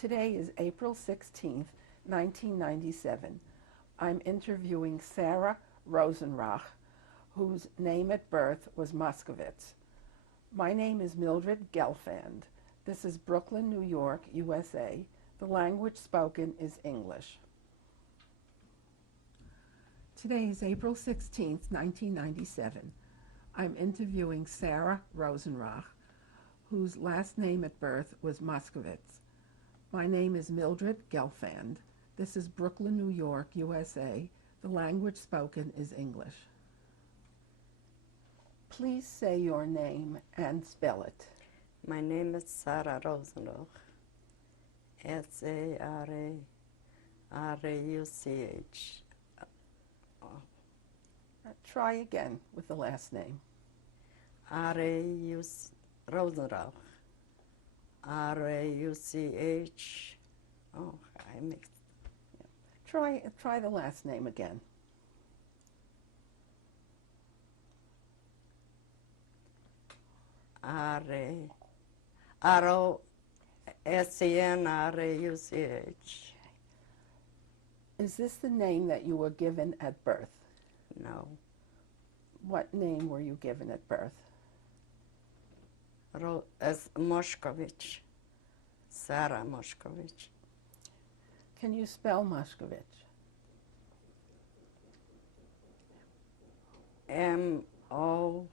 Today is April 16th, 1997. I'm interviewing Sara Rosenrauch, whose name at birth was Moskowitz. My name is Mildred Gelfand. This is Brooklyn, New York, USA. The language spoken is English. Today is April 16th, 1997. I'm interviewing Sara Rosenrauch, whose last name at birth was Moskowitz. My name is Mildred Gelfand. This is Brooklyn, New York, USA. The language spoken is English. Please say your name and spell it. My name is Sara Rosenrauch. S-A-R-A-R-A-U-C-H. Try again with the last name. Rosenrauch. R-A-U-C-H. Oh, I mixed. Try the last name again. R-O-S-E-N-R-A-U-C-H. Is this the name that you were given at birth? No. What name were you given at birth? As Moskowitz. Sara Moskowitz. Can you spell Moskowitz? M-O-S-K-O-V-R.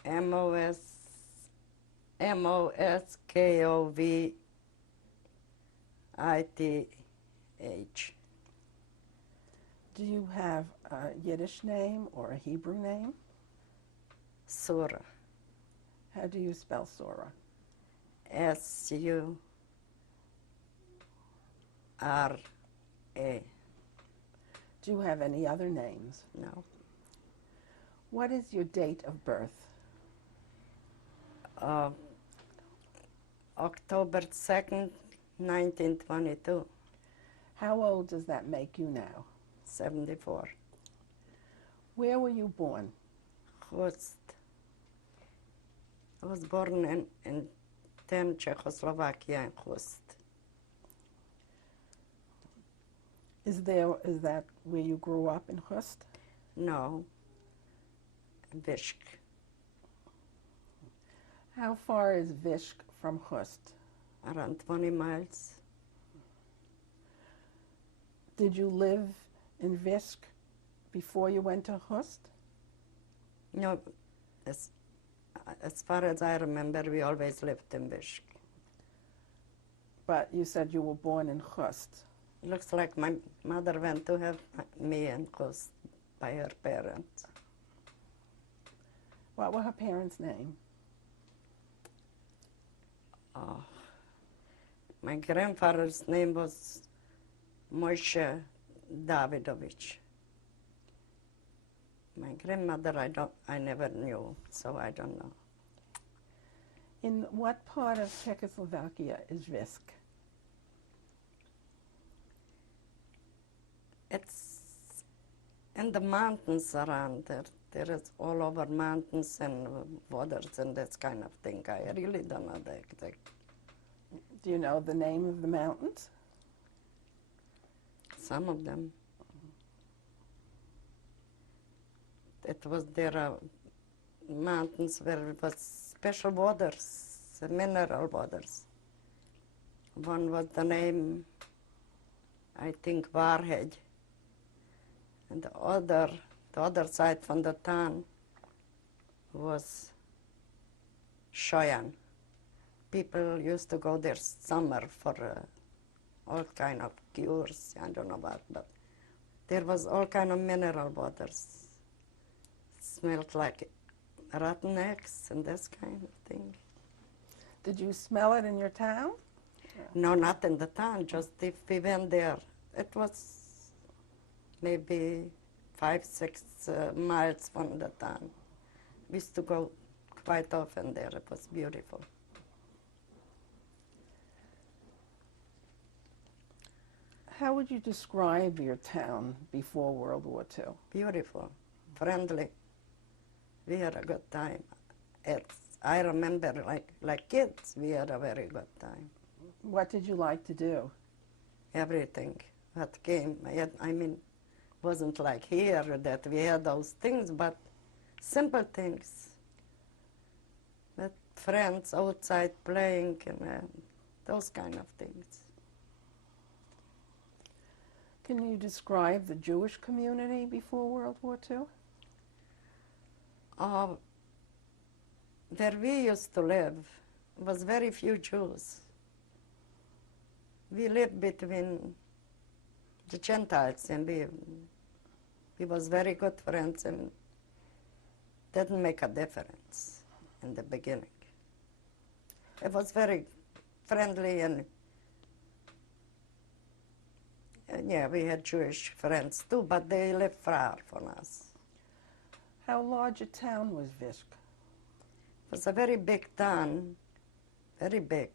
M-O-S-K-O-V-I-T-H. Do you have a Yiddish name or a Hebrew name? Sara. How do you spell Sara? S-U-R-A. Do you have any other names? No. What is your date of birth? October 2nd, 1922. How old does that make you now? 74. Where were you born? Khust. I was born in Czechoslovakia in Khust. Is that where you grew up in Hust? No. Vishk. How far is Vishk from Hust? Around 20 miles. Did you live in Vishk before you went to Hust? No, as far as I remember, we always lived in Vishk. But you said you were born in Hust. Looks like my mother went to have me in Khust by her parents. What were her parents' name? Oh, my grandfather's name was Moshe Davidovich. My grandmother, I never knew, so I don't know. In what part of Czechoslovakia is Vishk? It's in the mountains around there. There is all over mountains and waters and that kind of thing. I really don't know the exact. Do you know the name of the mountains? Some of them. It was there mountains where it was special waters, mineral waters. One was the name, I think, Warhead. And the other side from the town was Shoyan. People used to go there summer for all kind of cures, I don't know about, but there was all kind of mineral waters. It smelled like rotten eggs and this kind of thing. Did you smell it in your town? No, not in the town, just if we went there. It was maybe 5, 6 miles from the town. We used to go quite often there. It was beautiful. How would you describe your town before World War II? Beautiful, friendly. We had a good time. I remember like kids, we had a very good time. What did you like to do? Everything that came. Wasn't like here that we had those things, but simple things. With friends outside playing and those kind of things. Can you describe the Jewish community before World War II? Where we used to live was very few Jews. We lived between the Gentiles, and we was very good friends, and didn't make a difference in the beginning. It was very friendly, and yeah, we had Jewish friends too, but they lived far from us. How large a town was Visk? It was a very big town, very big.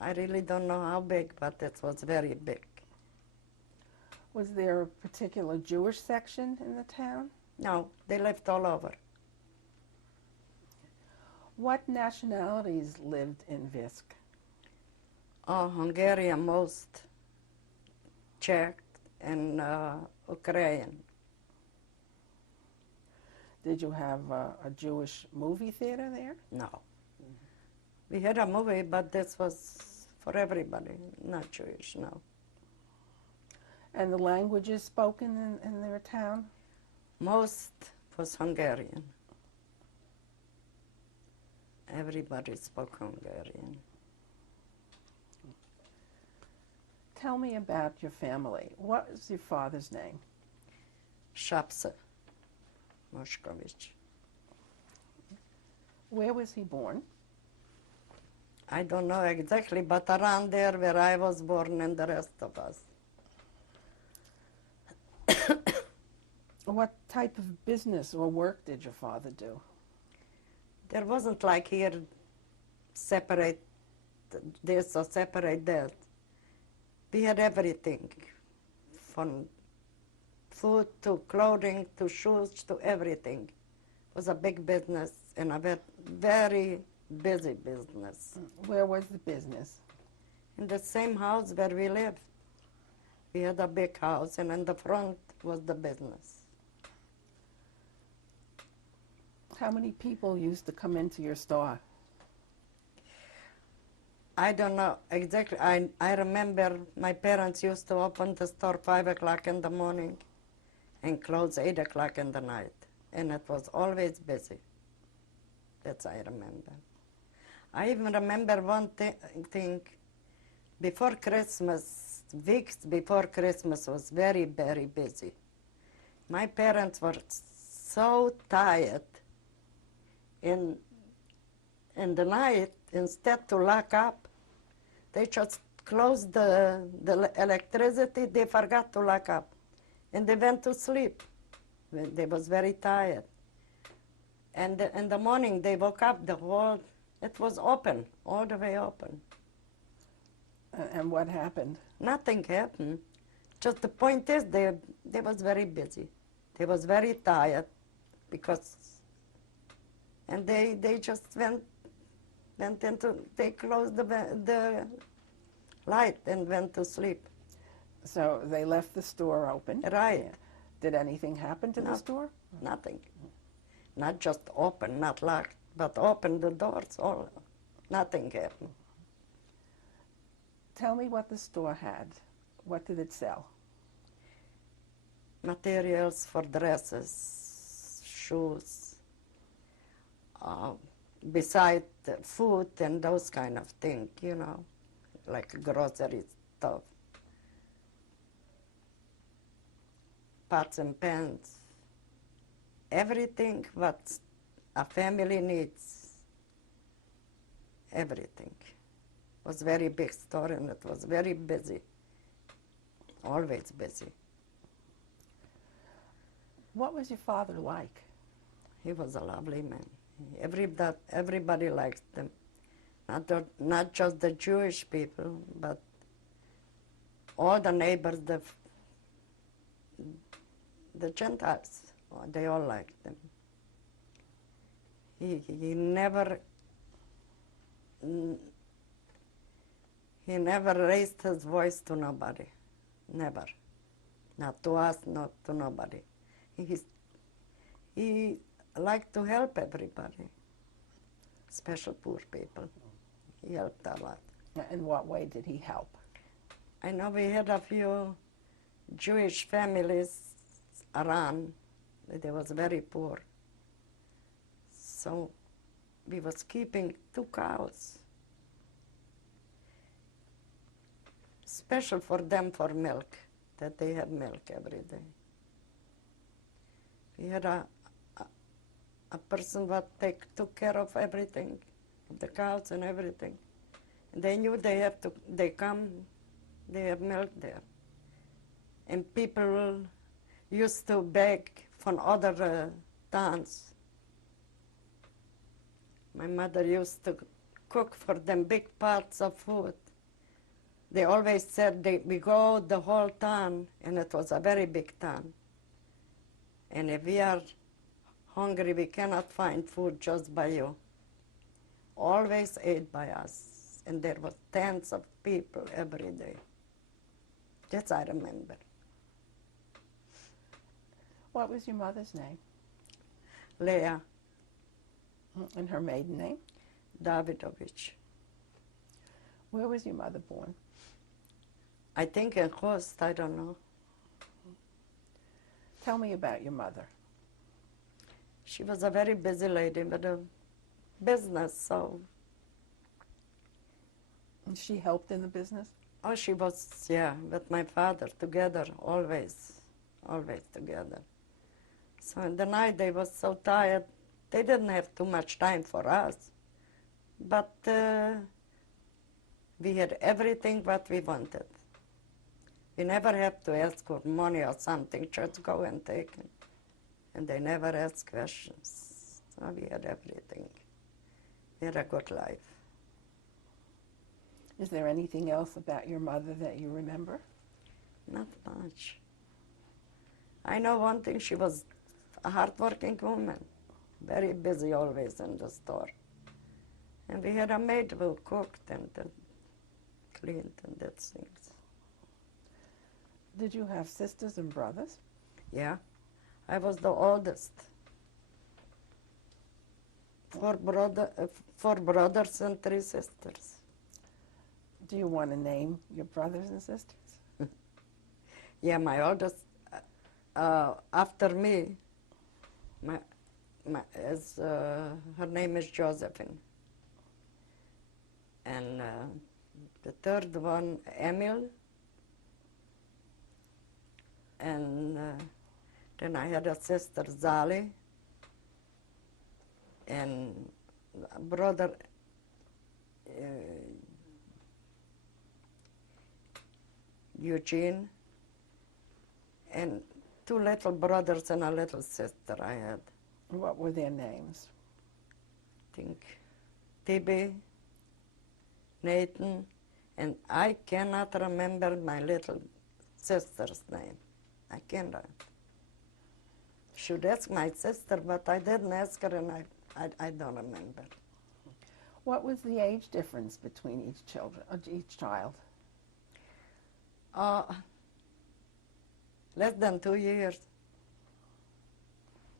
I really don't know how big, but it was very big. Was there a particular Jewish section in the town? No, they lived all over. What nationalities lived in Visk? Hungarian most, Czech, and Ukrainian. Did you have a Jewish movie theater there? No. We had a movie, but this was for everybody, not Jewish, no. And the languages spoken in their town? Most was Hungarian. Everybody spoke Hungarian. Tell me about your family. What is your father's name? Shapsa Moshkovich. Where was he born? I don't know exactly, but around there where I was born and the rest of us. What type of business or work did your father do? There wasn't like here separate this or separate that. We had everything, from food to clothing to shoes to everything. It was a big business and a very busy business. Where was the business? In the same house where we lived. We had a big house, and in the front was the business. How many people used to come into your store? I don't know exactly. I remember my parents used to open the store 5 o'clock in the morning and close 8 o'clock in the night. And it was always busy. That's I remember. I even remember one thing. Before Christmas, weeks before Christmas was very, very busy. My parents were so tired. In the night, instead to lock up, they just closed the electricity. They forgot to lock up. And they went to sleep. They was very tired. And in the morning, they woke up, it was open, all the way open. And what happened? Nothing happened. Just the point is, they was very busy. They was very tired because, and they just went into, they closed the light and went to sleep. So they left the store open? Right. Yeah. Did anything happen to the store? Nothing. Not just open, not locked, but open the doors, all. Nothing happened. Tell me what the store had. What did it sell? Materials for dresses, shoes, beside food and those kind of things, like grocery stuff. Pots and pans, everything what a family needs, everything. It was a very big store and it was very busy, always busy. What was your father like? He was a lovely man. Everybody liked him. Not just the Jewish people, but all the neighbors, the Gentiles, they all liked him. He never raised his voice to nobody, never. Not to us, not to nobody. He liked to help everybody, especially poor people. He helped a lot. In what way did he help? I know we had a few Jewish families around. They was very poor. So we was keeping 2 cows, special for them for milk, that they have milk every day. We had a person that took care of everything, the cows and everything. And they knew they have milk there. And people used to beg from other towns. My mother used to cook for them big pots of food. They always said we go the whole town, and it was a very big town. And if we are hungry, we cannot find food just by you. Always ate by us. And there was tens of people every day. That I remember. What was your mother's name? Leah And her maiden name? Davidovich. Where was your mother born? I think in Khost, I don't know. Tell me about your mother. She was a very busy lady with a business, so. And she helped in the business? Oh, she was, yeah, with my father, together, always together. So in the night they was so tired, they didn't have too much time for us. But we had everything what we wanted. We never had to ask for money or something, just go and take it. And they never asked questions. So we had everything. We had a good life. Is there anything else about your mother that you remember? Not much. I know one thing, she was a hard-working woman, very busy always in the store. And we had a maid who cooked and cleaned and did things. Did you have sisters and brothers? Yeah, I was the oldest. Four brothers and 3 sisters. Do you want to name your brothers and sisters? Yeah, my oldest, after me, her name is Josephine. And the third one, Emil. And then I had a sister, Zali, and a brother, Eugene, and 2 little brothers and a little sister I had. What were their names? I think Tibi, Nathan, and I cannot remember my little sister's name. I cannot. Should ask my sister, but I didn't ask her, and I don't remember. What was the age difference between each child? Less than 2 years.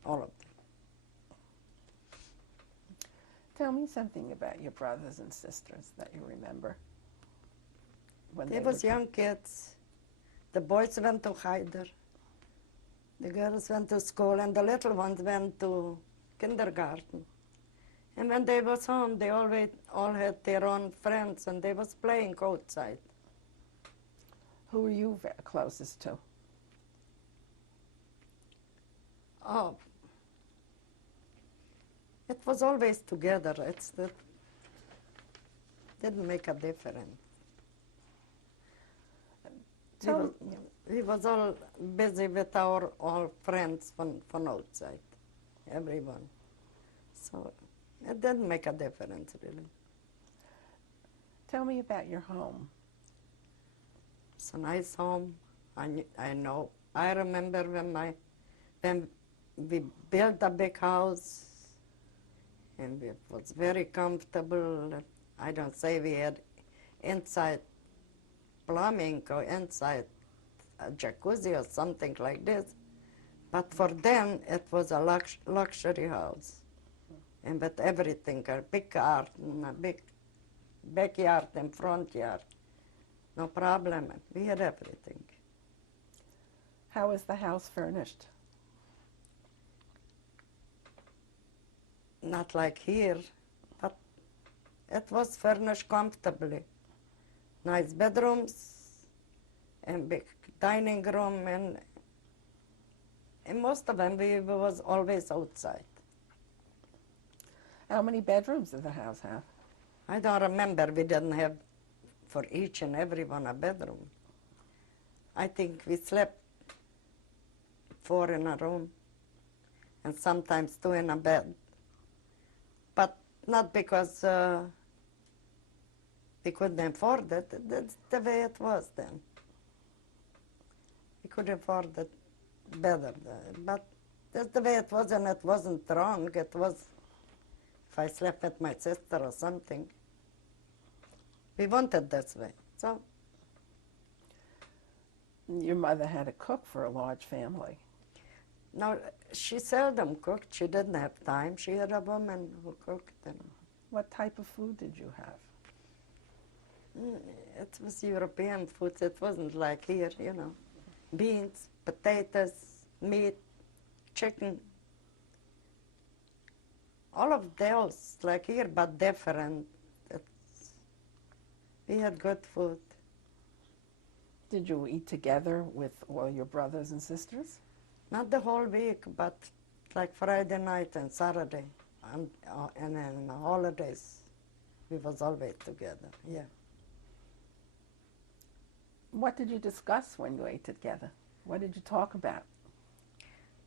All of them. Tell me something about your brothers and sisters that you remember. When They was young kids. The boys went to Haider. The girls went to school, and the little ones went to kindergarten. And when they was home, they all had their own friends, and they was playing outside. Who were you closest to? Oh, it was always together. Didn't make a difference. Tell me, we was all busy with our all friends from outside, everyone. So it didn't make a difference, really. Tell me about your home. It's a nice home. I remember when we built a big house, and it was very comfortable. I don't say we had inside plumbing or inside a jacuzzi or something like this, but for them it was a luxury house, and with everything, a big garden, a big backyard and front yard. No problem. We had everything. How is the house furnished? Not like here, but it was furnished comfortably. Nice bedrooms and big dining room, and most of them we was always outside. How many bedrooms does the house have? I don't remember. We didn't have for each and every one a bedroom. I think we slept 4 in a room and sometimes 2 in a bed. But not because we couldn't afford it. That's the way it was then. We could afford it better. But that's the way it was, and it wasn't wrong. It was, if I slept with my sister or something, we wanted this way. So Your mother had to cook for a large family. now she seldom cooked. She didn't have time. She had a woman who cooked. And What type of food did you have? it was European food. It wasn't like here, you know. Beans, potatoes, meat, chicken. All of those like here, but different. We had good food. Did you eat together with all your brothers and sisters? Not the whole week, but like Friday night and Saturday, and then the holidays, we was always together. Yeah. What did you discuss when you ate together? What did you talk about?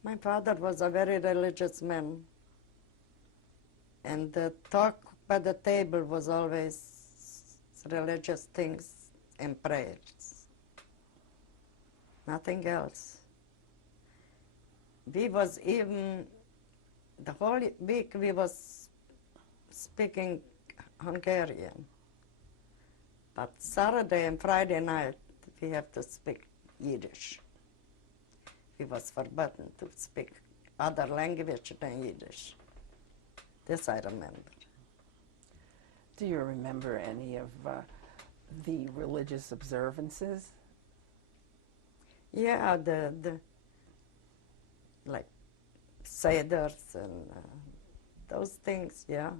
My father was a very religious man, and the talk by the table was always religious things and prayers. Nothing else. We was even, the whole week we was speaking Hungarian. But Saturday and Friday night we have to speak Yiddish. We was forbidden to speak other language than Yiddish. This I remember. Do you remember any of the religious observances? Yeah, the like seders and those things, yeah.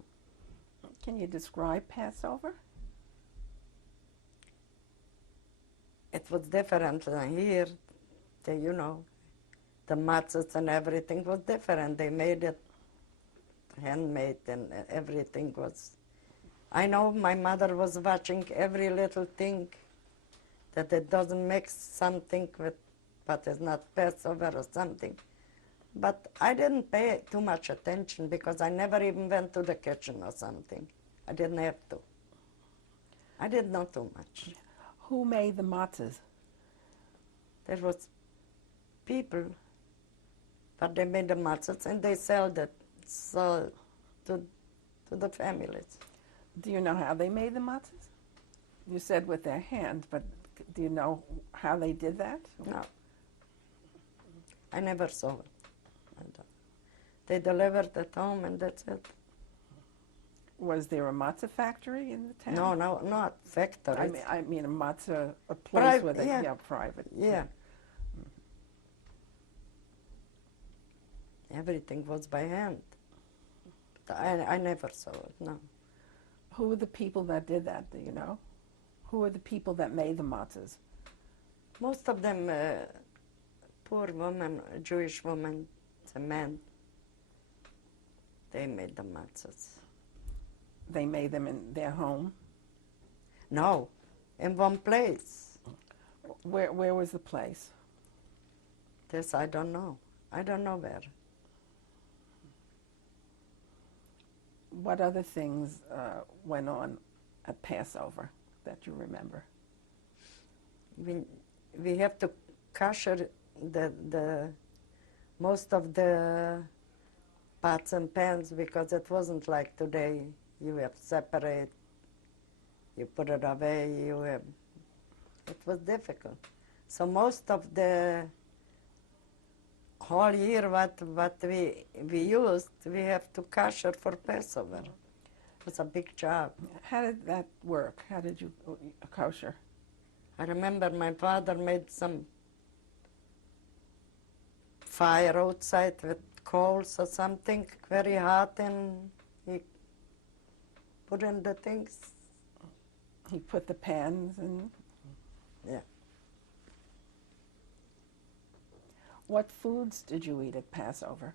Can you describe Passover? It was different than here. You know, the matzahs and everything was different. They made it handmade, and everything was. I know my mother was watching every little thing, that it doesn't mix something with what is not Passover or something. But I didn't pay too much attention because I never even went to the kitchen or something. I didn't have to. I didn't know too much. Who made the matzahs? There was people, but they made the matzahs and they sold it to the families. Do you know how they made the matzahs? You said with their hands, but do you know how they did that? No. I never saw it. They delivered at home and that's it. Was there a matzah factory in the town? No, not factories. I mean a matzah, a place where they, yeah. private. Yeah. Everything was by hand. But I never saw it, no. Who were the people that did that, do you know? Who were the people that made the matzahs? Most of them poor women, Jewish women, the men, they made the matzahs. They made them in their home? No, in one place. Where was the place? This I don't know. I don't know where. What other things went on at Passover that you remember? We have to kosher the most of the pots and pans because it wasn't like today. You have separate. You put it away. It was difficult. So most of the whole year what we used, we have to kosher for Passover. It was a big job. How did that work? How did you kosher? I remember my father made some fire outside with coals or something, very hot, and he put in the things. He put the pans in. Yeah. What foods did you eat at Passover?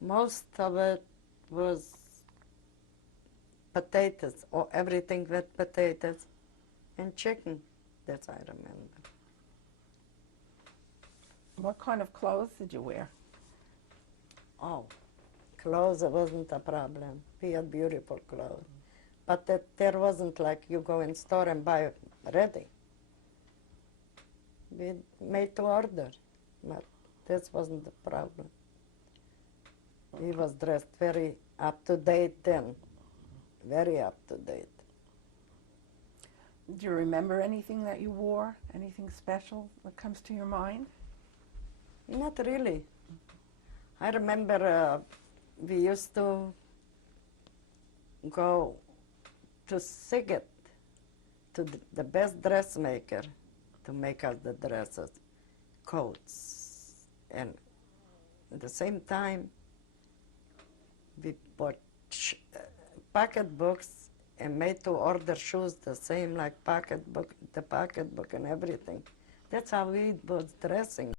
Most of it was potatoes, or everything with potatoes, and chicken. That I remember. What kind of clothes did you wear? Oh, clothes wasn't a problem. We had beautiful clothes. But there wasn't like you go in store and buy ready. We made to order, but this wasn't the problem. He was dressed very up to date then, very up to date. Do you remember anything that you wore? Anything special that comes to your mind? Not really. I remember we used to go to Siget, to the best dressmaker, to make us the dresses, coats. And at the same time, we bought pocketbooks and made to order shoes the same like the pocketbook and everything. That's how we was dressing.